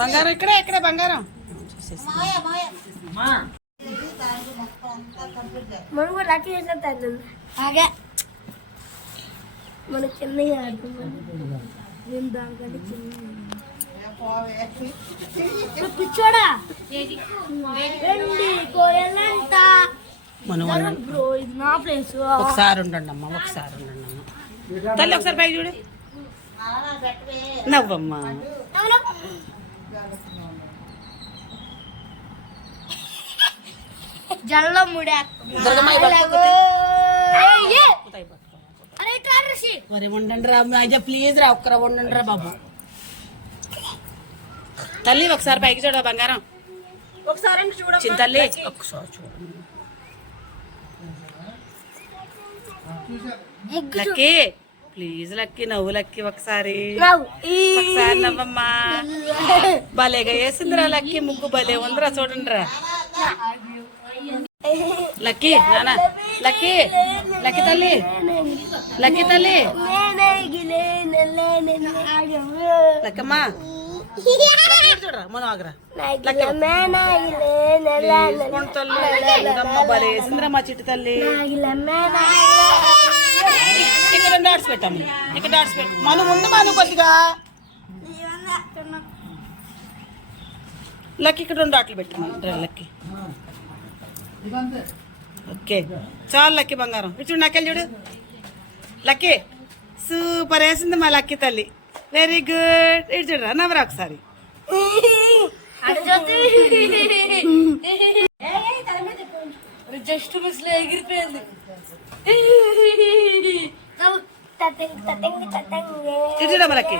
బంగారం ఇక్కడే ఇక్కడే బంగారం మనం కూడా లక్కీ చేసినట్టు అదే మన చిన్న దానికంటే చిన్న పిచ్చోడా కోయలంట బ్రో ఇది నా ప్లేస్. ఒకసారి ఉండండి అమ్మ ఒకసారి ఉండండి అమ్మ తల్లి ఒకసారి పైకి చూడు నవ్వమ్మా జల్ల ముడే మరి ఉండండి రా అయ్యా ప్లీజ్ రా ఒక్కరా ఉండండి రా బాబు. తల్లి ఒకసారి పైకి చూడ బంగారం ఒకసారి చూడ తల్లి ఒకసారి చూడ లక్కీ ప్లీజ్ లక్కీ నవ్వు లక్కీ ఒకసారి ఒకసారి నవ్వమ్మా. భలేగా వేసిందిరా లక్కీ ముగ్గు భలే ఉందిరా చూడండి రా లక్కీ నానా లక్కీ లక్కీ తల్లి లక్కీ తల్లి లక్కమ్మా చూడరా మనం ఆగరా భలే వేసిందిరా మా చిట్టి తల్లి. ఇక్కడ డాట్స్ పెట్టాము ఇక్కడ డాట్స్ పెట్టు మనం ఉంది మనం కొద్దిగా లక్కీ ఇక్కడ 2 డాట్లు పెట్టాము లక్కీ. ఓకే చాలు లక్కీ బంగారం ఇటు చూడు నాకెళ్ళి చూడు లక్కీ సూపర్ వేసింది మా లక్కీ తల్లి వెరీ గుడ్. ఇటు చూడరా నవ్వరా ఒకసారి జస్ట్ మిస్ లో ఎగిరిపోయింది. ఇటు చూడమ్మా లక్కీ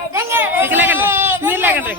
ఇక లేకండి మీరు లేకండి